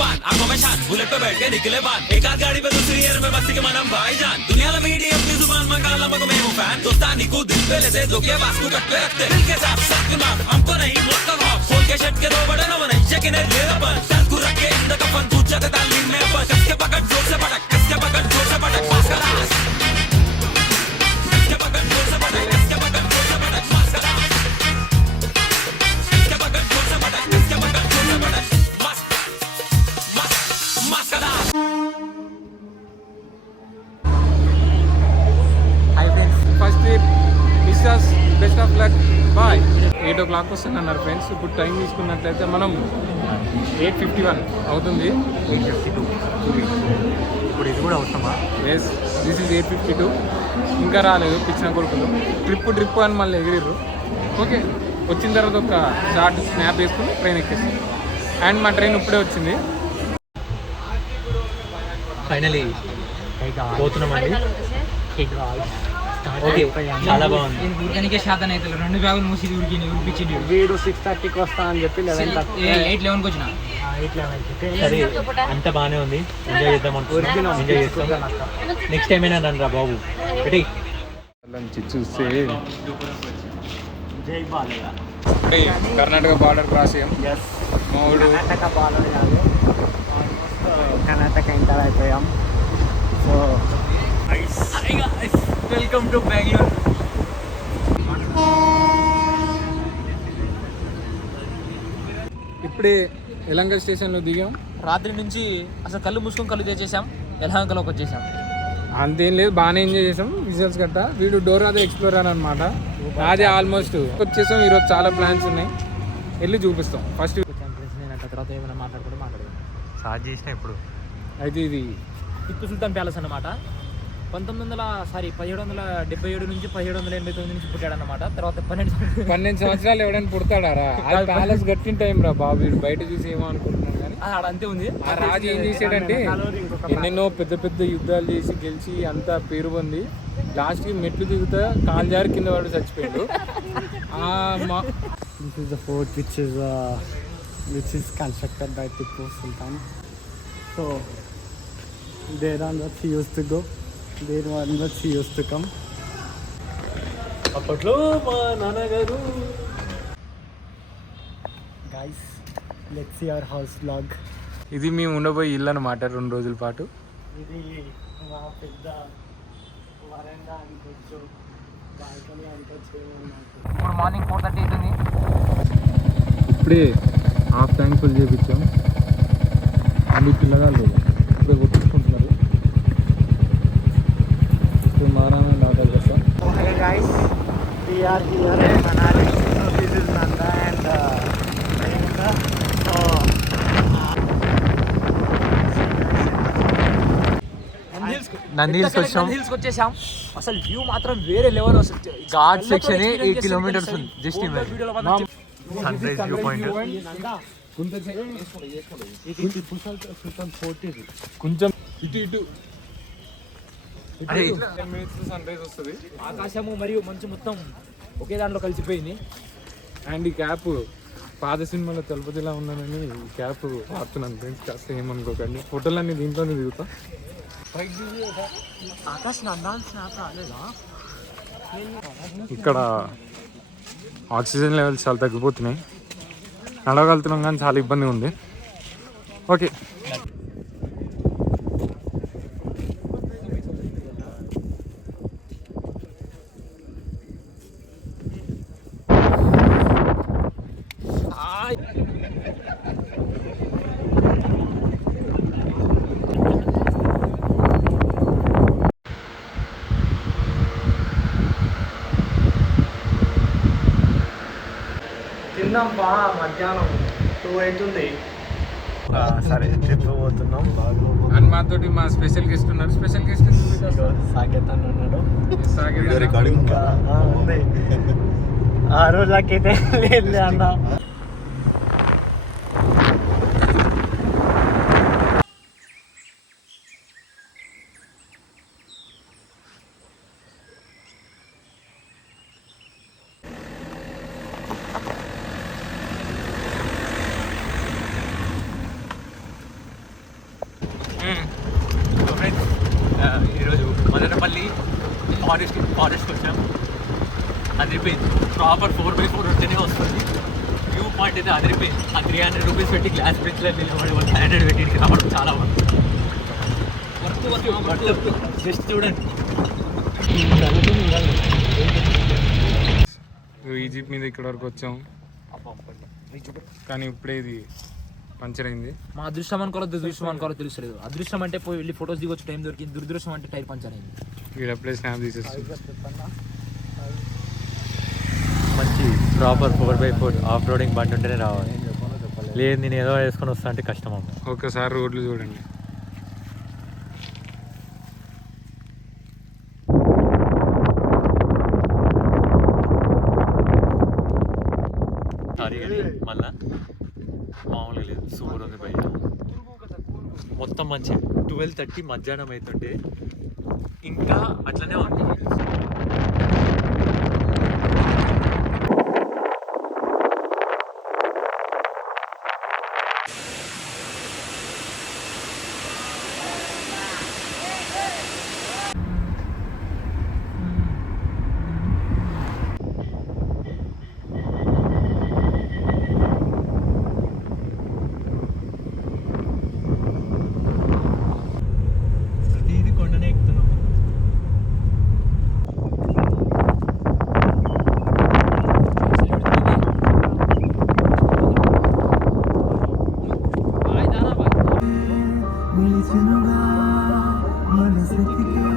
पान आंखों में शान बुलेट पे बैठ के निकले बान एक आध गाड़ी पे दूसरी एयर में बस्ती के मनम भाईजान दुनिया में मीडिया अपनी जुबान में काला मग में हूँ फैन दोस्तानी को दिल पे लेते जो के वास्तु कट पे रखते दिल के साथ सख्त माफ हमको नहीं मुक्त भाव खोल के शट के दो बड़े न बने यकीन है ये अपन सर को रख के इंद कफन पूछा के तालीम में अपन कस के पकड़ जोर से पटक कस के पकड़ जोर से पटक पास का रास कस के पकड़ जोर से पटक कस के पकड़ जोर से पटक पास का रास कस के पकड़ जोर से पटक कस के पकड़ जोर से पटक first wishes best of luck boy 8 o'clock వస్తుంది అన్నారు ఫ్రెండ్స్. ఇప్పుడు టైం తీసుకున్నట్లయితే మనం 8:51 అవుతుంది. 8:52 ఇప్పుడు ఇది కూడా అవసరమా? Yes this is 8:52. ఇంకా రాలేదు పిచ్చిన కొడుకులు. ట్రిప్ అని మళ్ళీ ఎగిరిర్రు. ఓకే వచ్చిన తర్వాత ఒక షార్ట్ స్నాప్ వేసుకుని ట్రైన్ ఎక్కేసి అండ్ మా ట్రైన్ ఇప్పుడే వచ్చింది. ఫైనలీ పోతున్నామండి. ఓకే చాలా బాగుంది. ఊరికనికే శాతం అయితే 2 బ్యాగులు మూసి ఉరిపించింది. వీడు 6:30కి వస్తా అని చెప్పి 8:11కి వచ్చిన. సరే అంత బాగానే ఉంది. ఎంజాయ్ చేద్దాం అనుకుంటున్నాం. ఎంజాయ్ చేస్తాం. నెక్స్ట్ టైం అయినా రండి రా బాబు. రెడీ చూస్తే జై బాలయ్య కర్ణాటక బార్డర్ క్రాస్ అయ్యాం. మౌడు కర్ణాటక బాలయ్య కాదు, కర్ణాటక ఎంటర్ అయిపోయాం. So welcome to Bengaluru. ఇప్పుడే ఎలంక స్టేషన్లో దిగాం. రాత్రి నుంచి అసలు కళ్ళు మూసుకొని కళ్ళు తెచ్చేసాం. ఎలహంకలోకి వచ్చేసాం. అంతేం లేదు, బాగానే ఎంజాయ్ చేసాం. విజువల్స్ గట్టా వీడు డోర్ అదే ఎక్స్ప్లోరర్ అనమాట. అదే ఆల్మోస్ట్ వచ్చేసాం. ఈరోజు చాలా ప్లాన్స్ ఉన్నాయి, వెళ్ళి చూపిస్తాం. ఫస్ట్ తర్వాత ఏమైనా మాట్లాడదాం. స్టార్ట్ చేసిన ఇప్పుడు అయితే ఇది టిప్పు సుల్తాన్ ప్యాలెస్ అన్నమాట. 1777 నుంచి 1789 నుంచి పుట్టాడన్నమాట. తర్వాత 12 సంవత్సరాలు ఎవడైనా పుడతాడారా? అది ప్యాలెస్ కట్టిన టైం రా బాబు. వీడు బయట చూసి ఏమో అనుకుంటున్నాను కానీ అంతే ఉంది. ఆ రాజు ఏం చేసాడంటే ఎన్నెన్నో పెద్ద పెద్ద యుద్ధాలు చేసి గెలిచి అంతా పేరు పొంది లాస్ట్కి మెట్లు దిగుతా కాలు జారి కింద వాడు చచ్చిపోయాడు. This is the fort which is constructed by Tipu Sultan. So there onwards he used to go, there onwards he used to come. అప్పట్లో మా నాన్నగారు. Guys, let's see our house vlog. ఇది మేము ఉండబోయే ఇల్లు అనమాట 2 రోజుల పాటు. ఇది మా పెద్ద వరండా అనుకోవచ్చు, బాల్కనీ అనుకోవచ్చు. ఇప్పుడు మార్నింగ్ 4:30 అవుతుంది. ఇప్పుడే హాఫ్ ట్యాంక్ ఫుల్ చేయించాం. అన్ని పిల్లగాళ్ళు ఇప్పుడే కొట్టించుకుంటున్నారు. ఇప్పుడు మారాన దాదాపు వస్తాం. Hey guys, we are here in Manali. So this is Nanda and Priyanka. So Nandi hills వచ్చేసాం. అసలు వ్యూ మాత్రం వేరే లెవెల్. అసలు ఘాట్ సెక్షన్ 8 కిలోమీటర్స్ ఉంది. Just sun rise view point. కొంచెం ఇటు 10 minutes సన్ రైజ్ వస్తుంది. ఆకాశము మరియు మంచు మొత్తం ఒకే దాంట్లో కలిసిపోయింది. అండ్ ఈ క్యాప్ పాత సినిమాలో తిరుపతిలా ఉన్నానని ఈ క్యాప్ వాడుతున్నాను ఫ్రెండ్స్. కాస్త ఏమనుకోకండి. ఫోటోలన్నీ దీంట్లోనే దిగుతా. ఇక్కడ ఆక్సిజన్ లెవెల్స్ చాలా తగ్గిపోతున్నాయి. నడవగలుగుతున్నాం కానీ చాలా ఇబ్బందిగా ఉంది. ఓకే తిందాం బా. మధ్యాహ్నం 2 అవుతుంది. సరే ట్రిప్ పోతున్నాం. అండ్ మాతోటి మా స్పెషల్ గెస్ట్ ఉన్నారు. స్పెషల్ గెస్ట్ సాకేత్ అని ఉన్నాడు. సాకేత్ ఉంది. ఆ రోజులకైతే లేదు అన్న. ఫారెస్ట్ వచ్చాం. అదిరిపోయింది. ప్రాపర్ 4x4 ఉంటేనే వస్తుంది. వ్యూ పాయింట్ అయితే అదిరిపోయింది. ఆ 300 రూపీస్ పెట్టి గ్లాస్ బ్రిడ్జ్లో నిలబడి 500 పెట్టి రావడం చాలా బాగుంది. జస్ట్ చూడండి. ఈ జీప్ మీద ఇక్కడ వరకు వచ్చాం, కానీ ఇప్పుడే ఇది పంచర్ అయింది. మా అదృష్టం అనుకోవాలో దురదృష్టం అనుకోవాలో తెలుసలేదు. అదృష్టం అంటే పోయి వెళ్ళి ఫొటోస్ దిగొచ్చు టైం దొరికింది, దురదృష్టం అంటే టైర్ పంచర్ అయింది. వీడు అప్పుడే స్నాప్ తీసేస్తుంది. మంచి ప్రాపర్ 4x4 ఆఫ్ రోడింగ్ బండి ఉంటేనే రావాలి. లేదు నేను ఏదో వేసుకొని వస్తా అంటే కష్టం అమ్మ. ఒక్కసారి రోడ్లు చూడండి. సారీ కానీ మళ్ళా మామూలుగా లేదు. సూపర్ ఉంది బయట. మొత్తం మంచి 12:30 మధ్యాహ్నం అవుతుంటే ఇంకా అట్లనే ఉంది. ప్రతిదీ కొండనే ఎక్కుతున్నాం. నిలిచినగా మనసెతికే